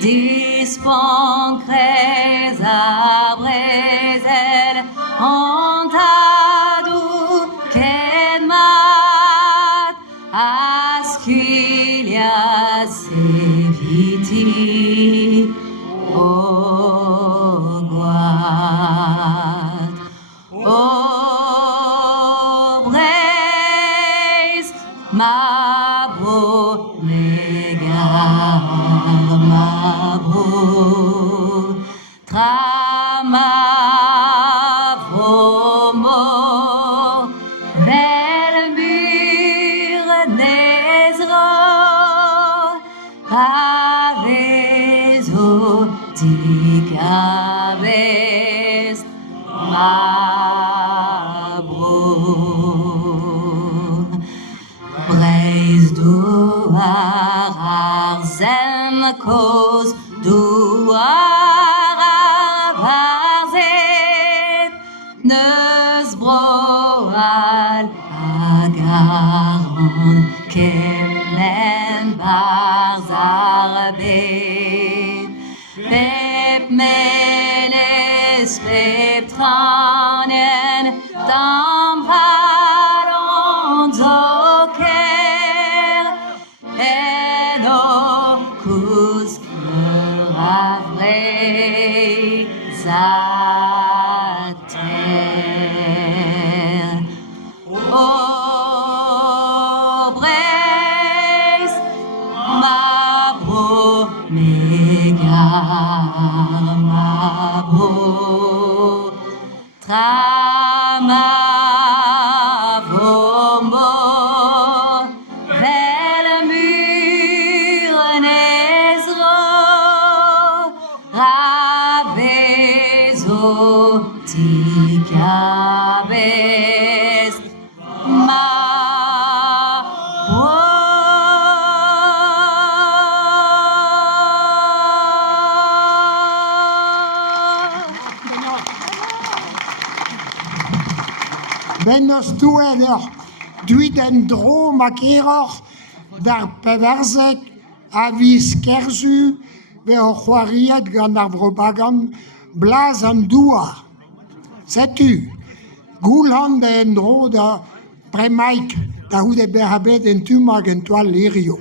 dispancrés à Brésil, en TAB.TV kedmat, asculia seviti, o guat, o breis, ma bro, negar, ma bro, trama vomo, bel mur nezro, avezo ticabest, ma bro. Breis douar arzen cause douar avarzet, neus broal agaron kemen barzarbet, pep meles pep tranen tampadon zoker, eno cous rafrei sa terre. O breis, ma bro, megar, ma bro, trama vomo, bel mur nezro, ravezo ticabest, ma bro. Ben os doueder duiden dro makiror d'ar peverzek a vis kerzu ve o c'hoariet gant ar vrobagan blaz an douar. Setu, goulant en dro da premaik da houde berabet en tumag en toal lirio.